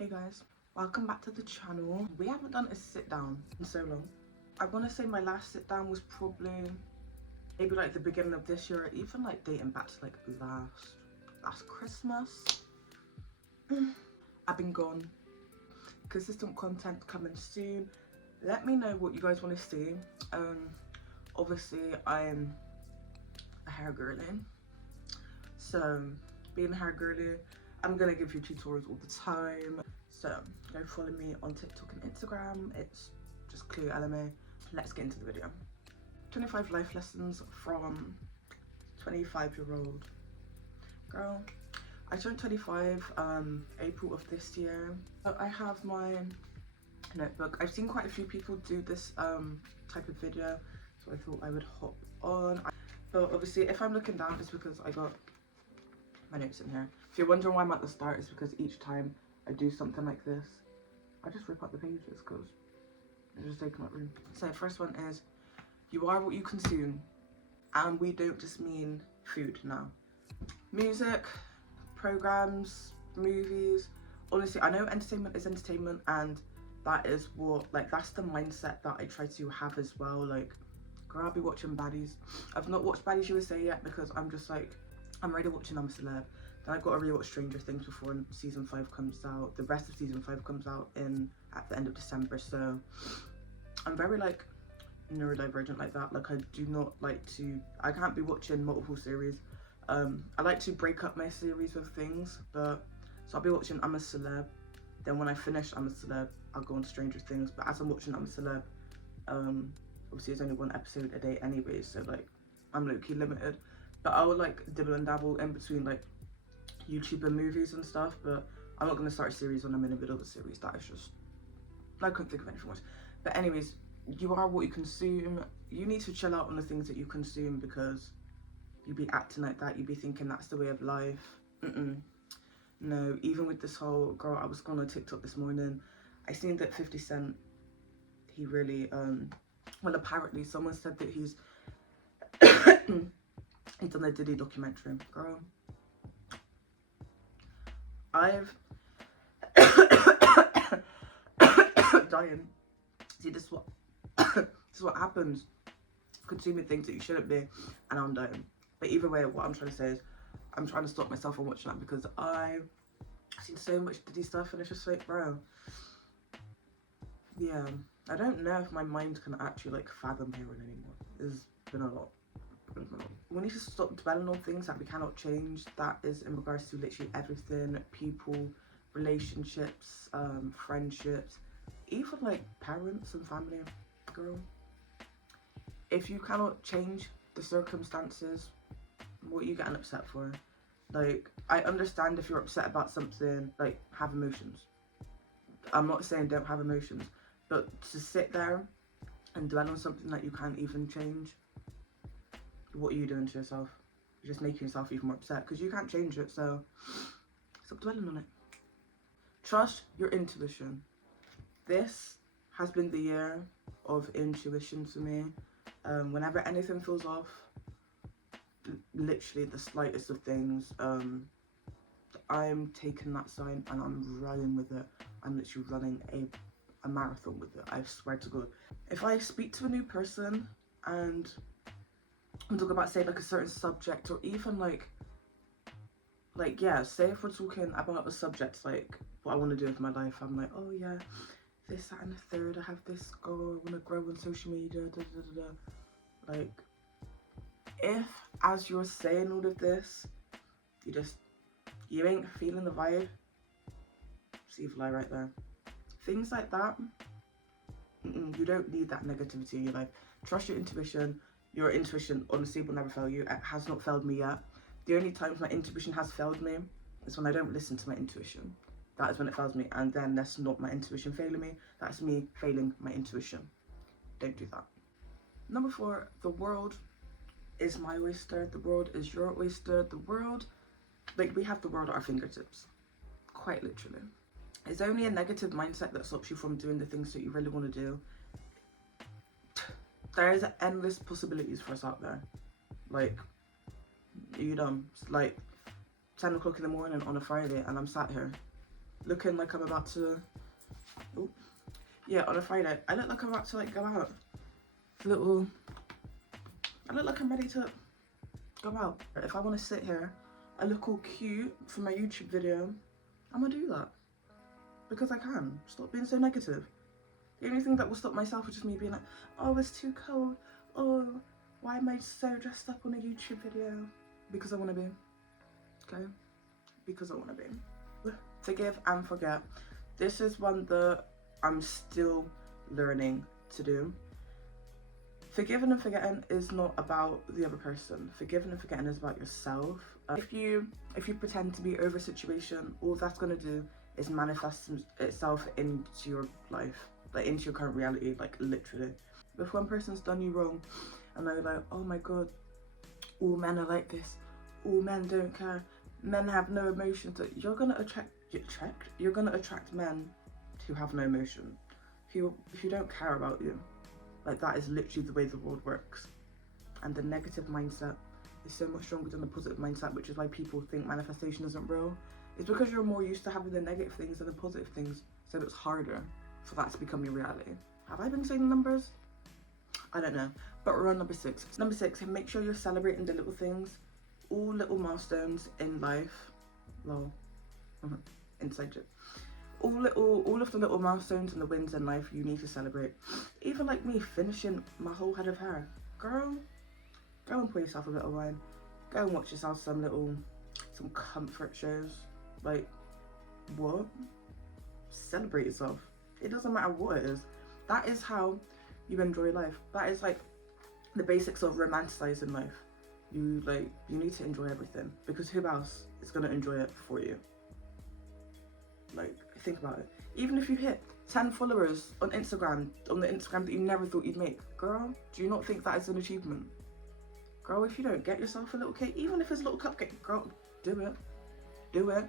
Hey guys, welcome back to the channel. We haven't done a sit down in so long. I want to say my last sit down was probably maybe like the beginning of this year, or even like dating back to like last Christmas. I've been gone. Consistent content coming soon. Let me know what you guys want to see. Obviously I'm a hair girly, so being a hair girly, I'm gonna give you tutorials all the time. So go follow me on TikTok and Instagram. It's just Clue LMA. Let's get into the video. 25 life lessons from 25-year-old girl. I turned 25 April of this year. I have my notebook. I've seen quite a few people do this type of video, so I thought I would hop on. But obviously if I'm looking down, it's because I got my notes in here. If you're wondering why I'm at the start, it's because each time I do something like this, I just rip out the pages because they're just taking up room. So the first one is, you are what you consume. And we don't just mean food now. Music, programs, movies. Honestly, I know entertainment is entertainment, and that is what, like, that's the mindset that I try to have as well. Like, girl, I'll be watching Baddies. I've not watched Baddies USA yet because I'm just like, I'm already watching I'm a Celeb. Then I've got to rewatch Stranger Things before season 5 comes out. The rest of season 5 comes out at the end of December. So I'm very like neurodivergent like that. Like, I do not like to, I can't be watching multiple series. I like to break up my series with things, but so I'll be watching I'm a Celeb. Then when I finish I'm a Celeb, I'll go on Stranger Things. But as I'm watching I'm a Celeb, obviously there's only one episode a day anyway, so like I'm low-key limited. But I would like dibble and dabble in between like YouTube and movies and stuff, but I'm not going to start a series when I'm in the middle of a series. That is just, I couldn't think of anything worse. But anyways, you are what you consume. You need to chill out on the things that you consume, because you be acting like that, you be thinking that's the way of life. No, even with this whole, girl, I was going on TikTok this morning, I seen that 50 Cent, he really, well, apparently someone said that he's he's done a Diddy documentary. Girl, I've dying. See, this is what this is what happens. Consuming things that you shouldn't be, and I'm dying. But either way, what I'm trying to say is, I'm trying to stop myself from watching that, because I've seen so much Diddy stuff, and it's just like, bro, yeah, I don't know if my mind can actually like fathom heroin anymore. It's been a lot. We need to stop dwelling on things that we cannot change. That is in regards to literally everything: people, relationships, friendships, even like parents and family. Girl, if you cannot change the circumstances, what are you getting upset for? Like, I understand if you're upset about something, like, have emotions. I'm not saying don't have emotions, but to sit there and dwell on something that you can't even change, what are you doing to yourself? You're just making yourself even more upset, because you can't change it. So stop dwelling on it. Trust your intuition. This has been the year of intuition for me. Whenever anything feels off, literally the slightest of things, I'm taking that sign and I'm running with it. I'm literally running a marathon with it, I swear to God. If I speak to a new person and I'm talking about, say, like a certain subject, or even like yeah, say if we're talking about a subject like what I want to do with my life, I'm like, oh yeah, this, that and the third, I have this goal, I want to grow on social media, da, da, da, da. Like, if as you're saying all of this, you ain't feeling the vibe, it's evil eye right there. Things like that, you don't need that negativity in your life. Trust your intuition. Your intuition honestly will never fail you. It has not failed me yet. The only times my intuition has failed me is when I don't listen to my intuition. That is when it fails me, and then that's not my intuition failing me, that's me failing my intuition. Don't do that. Number 4, the world is my oyster, the world is your oyster. The world, like, we have the world at our fingertips, quite literally. It's only a negative mindset that stops you from doing the things that you really want to do. There is endless possibilities for us out there. Like, you know, it's like 10 o'clock in the morning on a Friday and I'm sat here looking like I'm about to, oh, yeah, on a Friday, I look like I'm about to like go out. I look like I'm ready to go out. If I want to sit here, I look all cute for my YouTube video, I'm gonna do that. Because I can. Stop being so negative. The only thing that will stop myself is just me being like, oh, it's too cold. Oh, why am I so dressed up on a YouTube video? Because I want to be. Okay? Because I want to be. Forgive and forget. This is one that I'm still learning to do. Forgiving and forgetting is not about the other person. Forgiving and forgetting is about yourself. If you pretend to be over a situation, all that's gonna do is manifest itself into your life, like into your current reality, like literally. If one person's done you wrong, and they're like, oh my god, all men are like this, all men don't care, men have no emotions, you're gonna attract men who have no emotion, who don't care about you. Like, that is literally the way the world works. And the negative mindset is so much stronger than the positive mindset, which is why people think manifestation isn't real. It's because you're more used to having the negative things than the positive things, so it's harder for that to become your reality. Have I been saying numbers? I don't know, but we're on number 6. Number 6, make sure you're celebrating the little things, all little milestones in life. Lol. Inside joke. All of the little milestones and the wins in life you need to celebrate. Even like me finishing my whole head of hair. Girl, go and pour yourself a bit of wine. Go and watch yourself some comfort shows. Like, what? Celebrate yourself. It doesn't matter what it is. That is how you enjoy life. That is like the basics of romanticizing life. You need to enjoy everything, because who else is gonna enjoy it for you? Like, think about it. Even if you hit 10 followers on the Instagram that you never thought you'd make, girl, do you not think that is an achievement? Girl, if you don't get yourself a little cake, even if it's a little cupcake, girl, do it. Do it.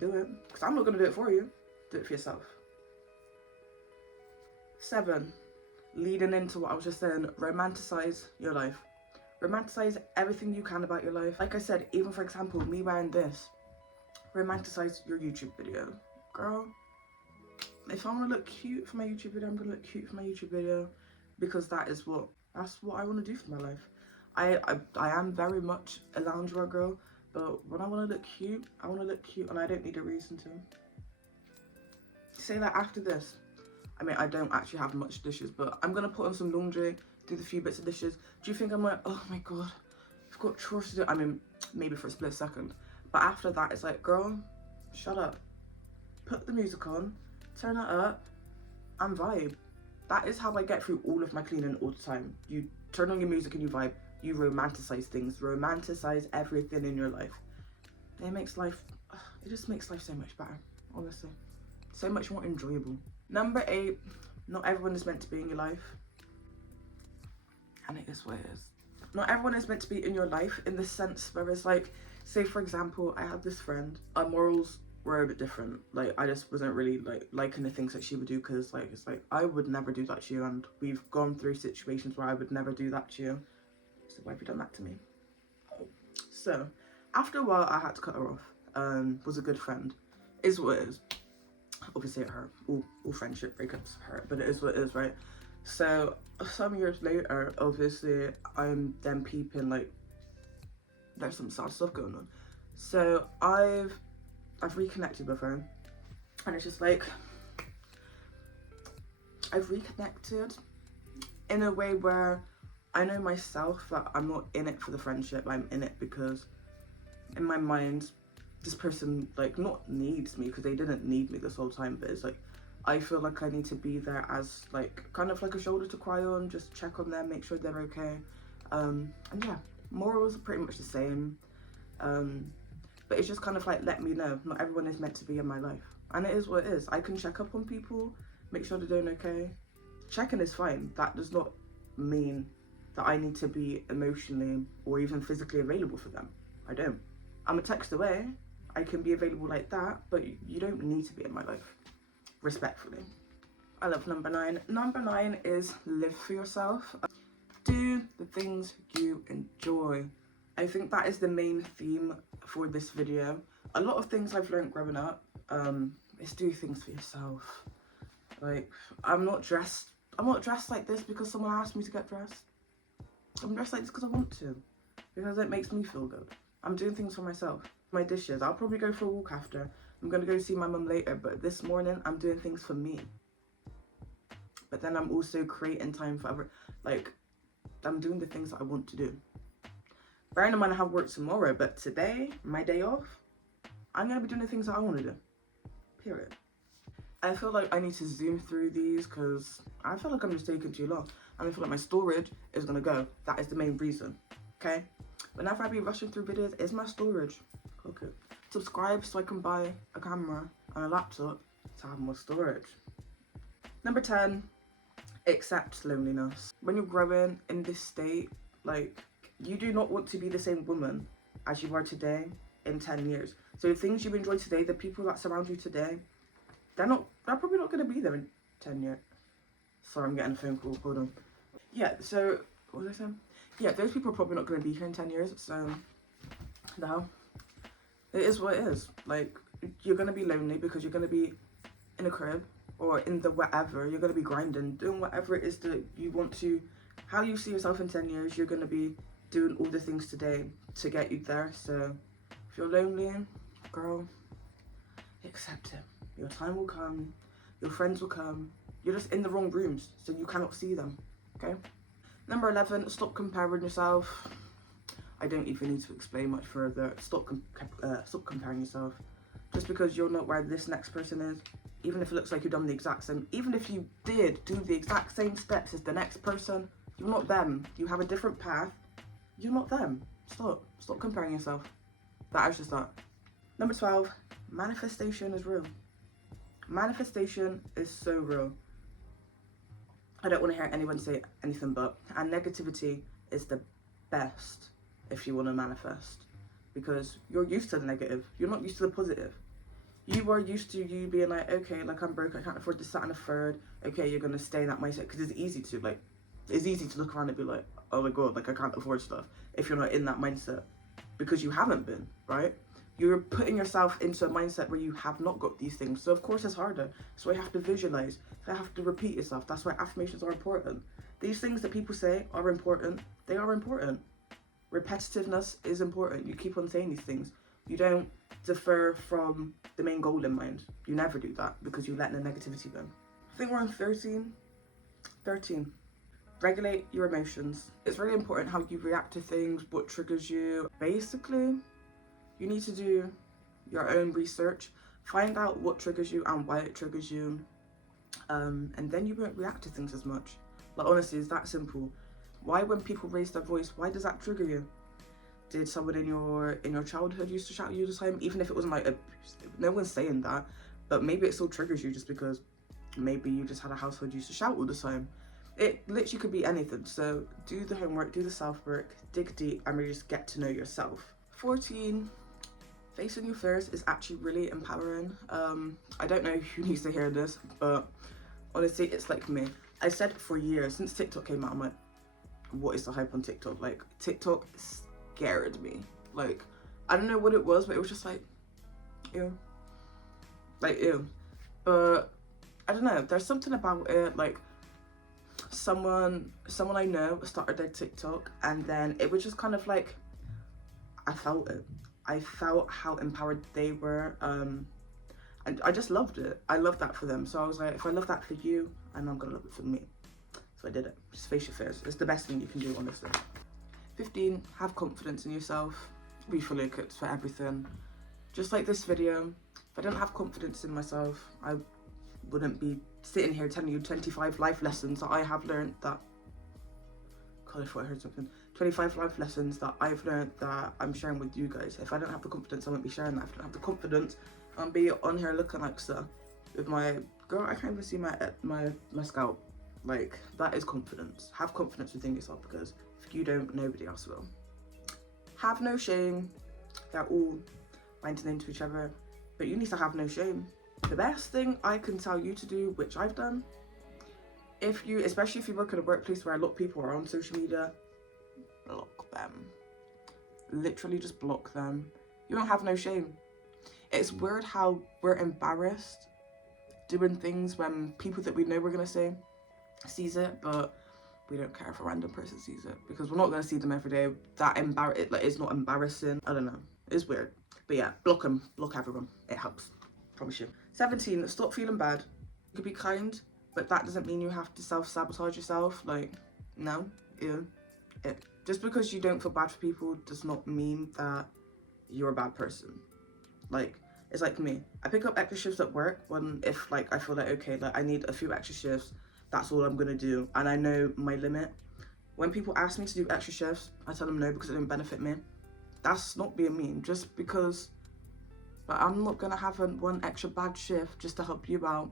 Do it. Because I'm not gonna do it for you. Do it for yourself. 7, leading into what I was just saying, romanticize your life. Romanticize everything you can about your life. Like I said, even for example, me wearing this, romanticize your YouTube video. Girl, if I want to look cute for my YouTube video, I'm gonna look cute for my YouTube video, because that's what I want to do for my life. I am very much a loungewear girl, but when I want to look cute, I want to look cute, and I don't need a reason to. Say that after this, I mean, I don't actually have much dishes, but I'm gonna put on some laundry, do the few bits of dishes. Do you think I'm like, oh my god, I've got chores to do? I mean, maybe for a split second. But after that, it's like, girl, shut up. Put the music on, turn it up, and vibe. That is how I get through all of my cleaning all the time. You turn on your music and you vibe. You romanticize things. Romanticize everything in your life. It just makes life so much better, honestly. So much more enjoyable. Number 8, not everyone is meant to be in your life. And it is what it is. Not everyone is meant to be in your life in the sense where it's like, say for example, I had this friend, our morals were a bit different. Like, I just wasn't really liking the things that she would do, because it's like I would never do that to you, and we've gone through situations where I would never do that to you. So why have you done that to me? So after a while, I had to cut her off. Was a good friend. Is what it is. Obviously it hurt. All friendship breakups hurt, but it is what it is, right? So some years later, obviously I'm then peeping like there's some sad stuff going on. So I've reconnected with her, and it's just like I've reconnected in a way where I know myself that I'm not in it for the friendship. I'm in it because in my mind this person not needs me, because they didn't need me this whole time, but it's like I feel like I need to be there as kind of like a shoulder to cry on, just check on them, make sure they're okay. And yeah, morals are pretty much the same, but it's just kind of let me know not everyone is meant to be in my life, and it is what it is. I can check up on people, make sure they're doing okay. Checking is fine. That does not mean that I need to be emotionally or even physically available for them. I don't. I'm a text away. I can be available like that, but you don't need to be in my life, respectfully. I love number 9. Number 9 is live for yourself. Do the things you enjoy. I think that is the main theme for this video. A lot of things I've learned growing up is do things for yourself. Like, I'm not dressed like this because someone asked me to get dressed. I'm dressed like this because I want to, because it makes me feel good. I'm doing things for myself. My dishes, I'll probably go for a walk after. I'm gonna go see my mum later, but this morning I'm doing things for me. But then I'm also creating time for other, like, I'm doing the things that I want to do. Bearing in mind I have work tomorrow, but today, my day off, I'm gonna be doing the things that I want to do. Period. I feel like I need to zoom through these because I feel like I'm just taking too long. And I feel like my storage is gonna go. That is the main reason. Okay? Whenever I be rushing through videos, it's my storage. Okay. Subscribe so I can buy a camera and a laptop to have more storage. Number 10, accept loneliness. When you're growing in this state, like, you do not want to be the same woman as you are today in 10 years. So the things you enjoy today, the people that surround you today, they're probably not going to be there in 10 years. Sorry, I'm getting a phone call, hold on. Yeah, so, what was I saying? Yeah, those people are probably not going to be here in 10 years, so, the hell? It is what it is. Like, you're going to be lonely because you're going to be in a crib or in the whatever. You're going to be grinding, doing whatever it is that you want to, how you see yourself in 10 years, you're going to be doing all the things today to get you there. So, if you're lonely, girl, accept it. Your time will come, your friends will come. You're just in the wrong rooms, so you cannot see them, okay? Number 11, stop comparing yourself. I don't even need to explain much further. Stop comparing yourself. Just because you're not where this next person is, even if it looks like you've done the exact same, even if you did do the exact same steps as the next person, you're not them. You have a different path. You're not them. Stop comparing yourself. That is just that. Number 12, manifestation is real. Manifestation is so real. I don't want to hear anyone say anything but. And negativity is the best if you want to manifest. Because you're used to the negative. You're not used to the positive. You are used to you being like, okay, like, I'm broke, I can't afford this, that, and a third. Okay, you're going to stay in that mindset. Because it's easy to look around and be like, oh my god, like, I can't afford stuff. If you're not in that mindset. Because you haven't been, right? You're putting yourself into a mindset where you have not got these things. So of course it's harder. So I have to visualize. So I have to repeat yourself. That's why affirmations are important. These things that people say are important. They are important. Repetitiveness is important. You keep on saying these things. You don't defer from the main goal in mind. You never do that because you let the negativity in. I think we're on 13. 13. Regulate your emotions. It's really important how you react to things, what triggers you. Basically, you need to do your own research, find out what triggers you and why it triggers you, and then you won't react to things as much. Like, honestly, it's that simple. Why, when people raise their voice, why does that trigger you? Did someone in your childhood used to shout at you all the time? Even if it wasn't like abusive, no one's saying that, but maybe it still triggers you just because maybe you just had a household you used to shout all the time. It literally could be anything. So do the homework, do the self-work, dig deep, and really just get to know yourself. 14. Facing your fears is actually really empowering. I don't know who needs to hear this, but honestly, it's like me. I said for years, since TikTok came out, I'm like, what is the hype on TikTok? Like, TikTok scared me. Like, I don't know what it was, but it was just like, ew. Like, ew. But, I don't know, there's something about it, like, someone I know started their TikTok, and then it was just kind of like, I felt it. I felt how empowered they were, and I just loved it. I loved that for them. So I was like, if I love that for you, I know I'm gonna love it for me. So I did it. Just face your fears. It's the best thing you can do, honestly. 15, have confidence in yourself. Be fully equipped for everything. Just like this video, if I didn't have confidence in myself, I wouldn't be sitting here telling you 25 life lessons that I have learned that, God, I thought I heard something. 25 life lessons that I've learned that I'm sharing with you guys. If I don't have the confidence, I won't be sharing that. If I don't have the confidence, I'll be on here looking like so. With my, girl, I can't even see my scalp. Like, that is confidence. Have confidence within yourself, because if you don't, nobody else will. Have no shame. They're all binding into each other, but you need to have no shame. The best thing I can tell you to do, which I've done, especially if you work in a workplace where a lot of people are on social media, block them. Literally just block them. You don't have no shame. It's weird how we're embarrassed doing things when people that we know we're gonna say sees it, but we don't care if a random person sees it because we're not gonna see them every day. That it's not embarrassing. I don't know. It's weird. But yeah, block them. Block everyone. It helps. Promise you. 17. Stop feeling bad. You could be kind, but that doesn't mean you have to self-sabotage yourself. Like, no. Ew. It. Just because you don't feel bad for people does not mean that you're a bad person. Like, it's like me. I pick up extra shifts at work if like I feel like, okay, like I need a few extra shifts. That's all I'm gonna do. And I know my limit. When people ask me to do extra shifts, I tell them no because it don't benefit me. That's not being mean. Just because, but I'm not gonna have one extra bad shift just to help you out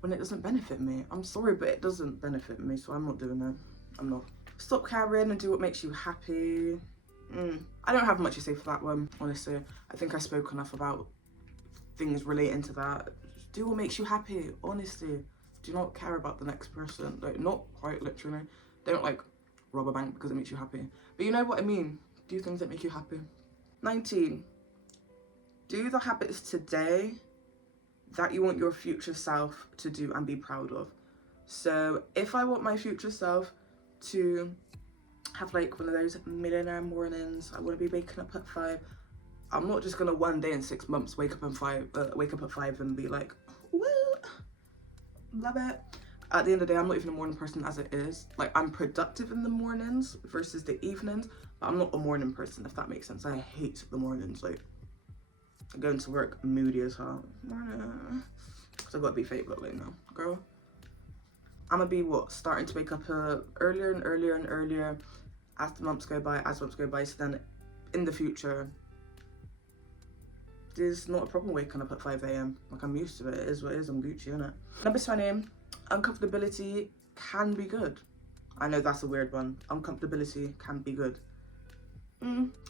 when it doesn't benefit me. I'm sorry, but it doesn't benefit me, so I'm not doing that. I'm not. Stop caring and do what makes you happy. I don't have much to say for that one, honestly. I think I spoke enough about things relating to that. Do what makes you happy, honestly. Do not care about the next person. Like, not quite literally. Don't like rob a bank because it makes you happy. But you know what I mean. Do things that make you happy. 19. Do the habits today that you want your future self to do and be proud of. So if I want my future self to have like one of those millionaire mornings, I want to be waking up at 5. I'm not just gonna one day in 6 months wake up at 5 and be like, woo, love it. At the end of the day, I'm not even a morning person as it is. Like, I'm productive in the mornings versus the evenings, but I'm not a morning person, if that makes sense. I hate the mornings. Like, going to work moody as hell. Because I've got to be fake, but like, no, girl. I'm gonna be starting to wake up earlier and earlier and earlier as months go by. So then in the future, there's not a problem waking up at 5 a.m. Like, I'm used to it. It is what it is. I'm Gucci, innit? Number 20, uncomfortability can be good. I know that's a weird one. Uncomfortability can be good.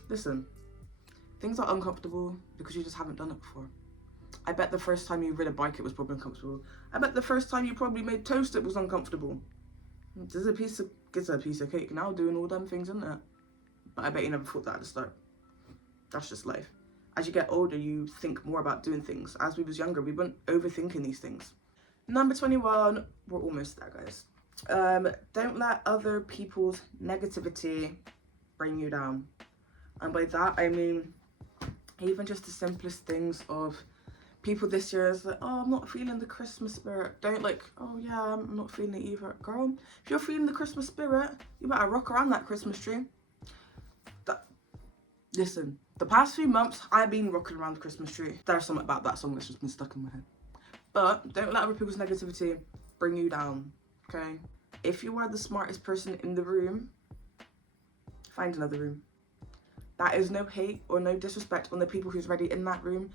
Listen, things are uncomfortable because you just haven't done it before. I bet the first time you rode a bike, it was probably uncomfortable. I bet the first time you probably made toast, it was uncomfortable. It's a piece of cake now doing all them things, isn't it? But I bet you never thought that at the start. That's just life. As you get older, you think more about doing things. As we was younger, we weren't overthinking these things. Number 21, we're almost there, guys. Don't let other people's negativity bring you down. And by that, I mean, even just the simplest things of people this year is like, oh, I'm not feeling the Christmas spirit. Don't like, oh yeah, I'm not feeling it either. Girl, if you're feeling the Christmas spirit, you better rock around that Christmas tree. Listen, the past few months, I've been rocking around the Christmas tree. There's something about that song that's just been stuck in my head. But don't let other people's negativity bring you down, okay? If you are the smartest person in the room, find another room. That is no hate or no disrespect on the people who's already in that room.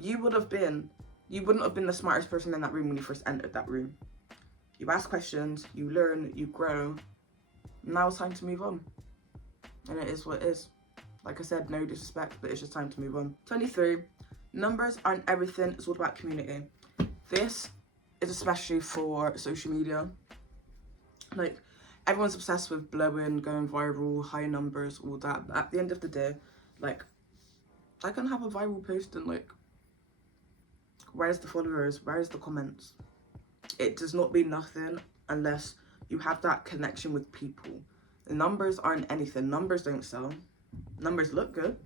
You wouldn't have been the smartest person in that room when you first entered that room. You ask questions, you learn, you grow. Now it's time to move on. And it is what it is. Like I said, no disrespect, but it's just time to move on. 23, numbers aren't everything, it's all about community. This is especially for social media. Like, everyone's obsessed with blowing, going viral, high numbers, all that. But at the end of the day, like, I can have a viral post and like, where's the followers? Where's the comments? It does not mean nothing unless you have that connection with people. The numbers aren't anything. Numbers don't sell. Numbers look good.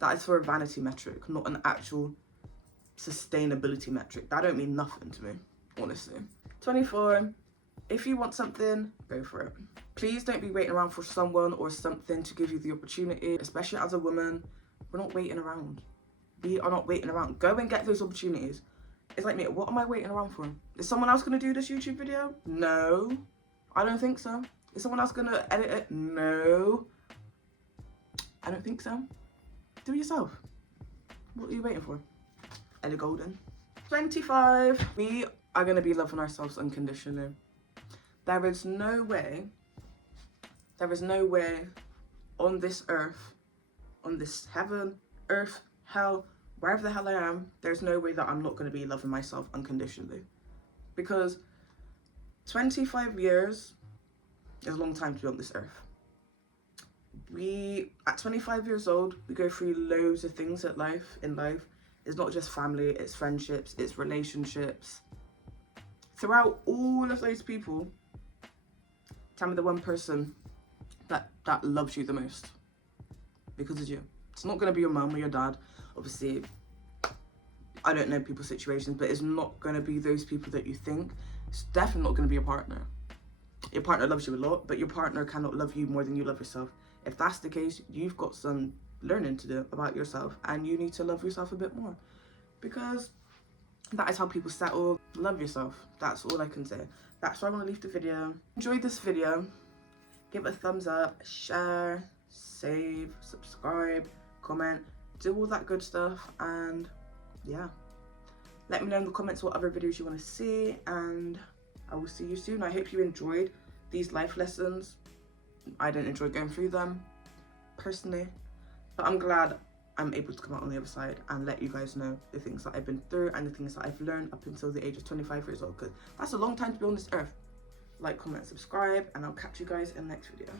That is for a vanity metric, not an actual sustainability metric. That don't mean nothing to me, honestly. 24, if you want something, go for it. Please don't be waiting around for someone or something to give you the opportunity, especially as a woman. We're not waiting around. We are not waiting around. Go and get those opportunities. It's like me, what am I waiting around for? Is someone else gonna do this YouTube video? No, I don't think so. Is someone else gonna edit it? No, I don't think so. Do it yourself. What are you waiting for? Ellie Golden. 25, we are gonna be loving ourselves unconditionally. There is no way on this earth, on this heaven, earth, hell, wherever the hell I am, there's no way that I'm not going to be loving myself unconditionally. Because 25 years is a long time to be on this earth. At 25 years old, we go through loads of things in life. It's not just family, it's friendships, it's relationships. Throughout all of those people, tell me the one person that loves you the most because of you. It's not going to be your mum or your dad. Obviously, I don't know people's situations, but it's not going to be those people that you think. It's definitely not going to be your partner. Your partner loves you a lot, but your partner cannot love you more than you love yourself. If that's the case, you've got some learning to do about yourself, and you need to love yourself a bit more, because that is how people settle. Love yourself. That's all I can say. That's why I want to leave the video. Enjoy this video. Give it a thumbs up, share, save, subscribe, comment, do all that good stuff, and yeah. Let me know in the comments what other videos you want to see, and I will see you soon. I hope you enjoyed these life lessons. I didn't enjoy going through them, personally, but I'm glad I'm able to come out on the other side and let you guys know the things that I've been through and the things that I've learned up until the age of 25 years old, because that's a long time to be on this earth. Like, comment, subscribe, and I'll catch you guys in the next video.